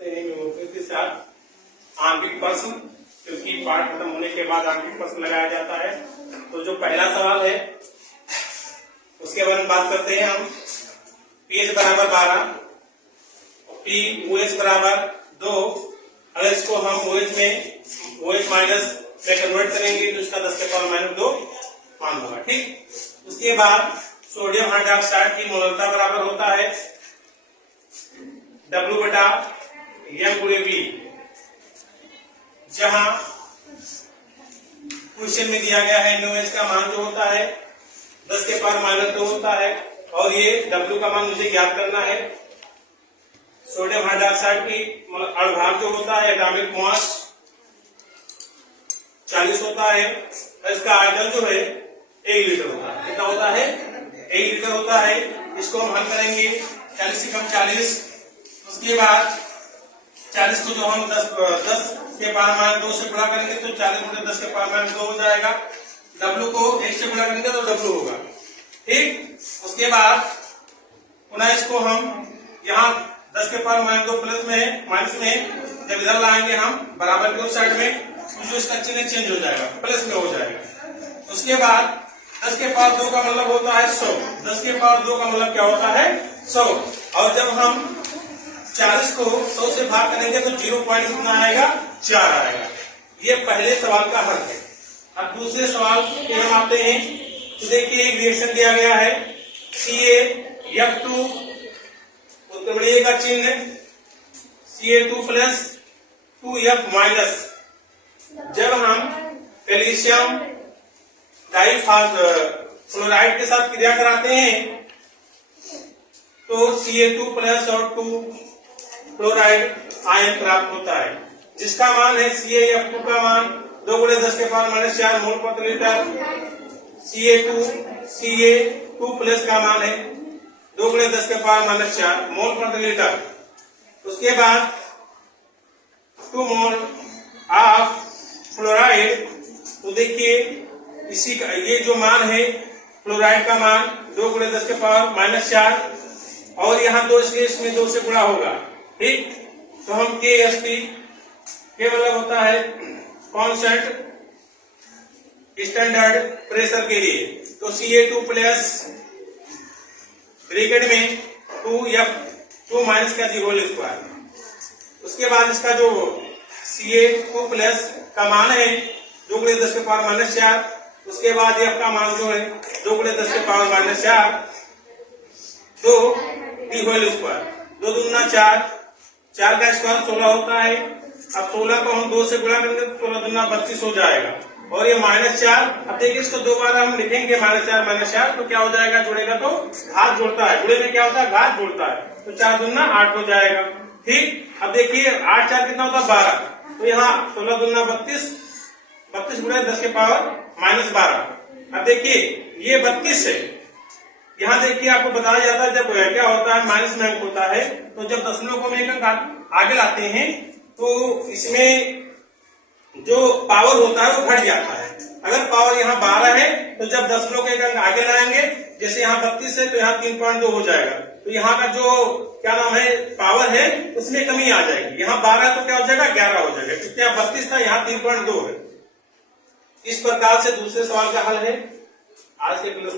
करते हैं न्यूमरिकल के साथ आंतरिक प्रश्न, क्योंकि पाठ खत्म होने के बाद आंतरिक प्रश्न लगाया जाता है। तो जो पहला सवाल है उसके बारे में बात करते हैं हम। पीएच बराबर 12, पी ओएच बराबर 2। अगर इसको हम ओएच में ओएच माइनस में कन्वर्ट करेंगे तो इसका 10⁻²मान होगा। ठीक, उसके बाद सोडियम हाइड्रोक्साइड की मोलरता बराबर होता है W/M/V, जहां क्वेश्चन में दिया गया है NaOH का मान जो होता है 10⁻² होता है, और ये W का मान मुझे ज्ञात करना है। सोडियम हाइड्रोक्साइड की अणुभार जो होता है एटॉमिक मास 40 होता है, और इसका आयतन जो है 1 लीटर होता है। कितना होता है? 1 लीटर होता है। इसको हम हल करेंगे 40 से कम 40। उसके बाद 40 को जो हम 10⁻² से गुणा करेंगे तो 40 × 10⁻² हो जाएगा। W को 1 से गुणा करेंगे तो W होगा। ठीक, उसके बाद पुनः इसको हम यहाँ 10⁻² प्लस में माइनस में जब इधर लाएंगे हम बराबर की साइड में, जो इसका चिन्ह चेंज हो जाएगा, प्लस में हो जाएगा। उसके बाद 10⁻² का मतलब होता है 100। 10⁻² का मतलब क्या होता है? 100। और जब हम 40 को 100 से भाग करेंगे तो 0 पॉइंट कितना आएगा? 4 आएगा। ये पहले सवाल का हल है। अब दूसरे सवाल पे हम आते हैं। तो देखिए एक रिएक्शन दिया गया है CaF2 उत्तरीय का चिन्ह Ca2 प्लस 2F माइनस। जब हम कैल्शियम डाइफ्लोराइड के साथ क्रिया कराते हैं तो Ca2 प्लस और 2 क्लोराइड आयन प्राप्त होता है, जिसका मान है CaF2 का मान 2 × 10⁻⁴ मोल प्रति लीटर। Ca2 प्लस का मान है 2 × 10⁻⁴ मोल प्रति लीटर। उसके बाद 2 मोल ऑफ फ्लोराइड। तो देखिए इसी का ये जो मान है फ्लोराइड का मान 2 × 10⁻⁴, और यहाँ 2 इसमें 2 से गुणा होगा। ठीक, तो हम KST के मतलब होता है कांस्टेंट स्टैंडर्ड प्रेशर के लिए। तो Ca2 प्लस ब्रैकेट में 2F2 माइनस का 0²। उसके बाद इसका जो Ca2 प्लस का मान है 2 × 10⁻⁴। उसके बाद F का मान जो है 2 × 10⁻⁴, 2 D² 2 दूना 4, 4 का स्क्वायर 16 होता है। अब 16 को हम 2 से गुणा करेंगे तो 16 दूना 32 हो जाएगा, और ये -4। अब देखिए इसको दोबारा हम लिखेंगे -4 तो क्या हो जाएगा? जुड़ेगा तो घात जोड़ता है, जुड़े में क्या होता है? घात जोड़ता है, तो 4 दूना 8 हो जाएगा। ठीक, अब देखिए 8 4 कितना होता है? 12। तो यहाँ 16 दूना 32, 32 गुणे 10⁻⁻12। अब देखिए ये 32 है। यहाँ देखिए आपको बताया जाता है जब क्या होता है माइनस में अंक होता है, तो जब दशमलव को हम एक अंक आगे लाते हैं तो इसमें जो पावर होता है वो घट जाता है। अगर पावर यहाँ 12 है तो जब दशमलव को एक अंक आगे लाएंगे, जैसे यहाँ 32 है तो यहाँ 3.2 हो जाएगा, तो यहाँ का जो क्या नाम है पावर है उसमें कमी आ जाएगी। यहाँ 12 तो क्या हो जाएगा? 11 हो जाएगा, क्योंकि यहाँ 32 था, यहाँ 3.2 है। इस प्रकार से दूसरे सवाल का हल है। आज के क्लास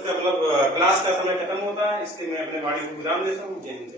का समय खत्म होता है, इसलिए मैं अपने वाणी को विराम देता हूँ। जय हिंद।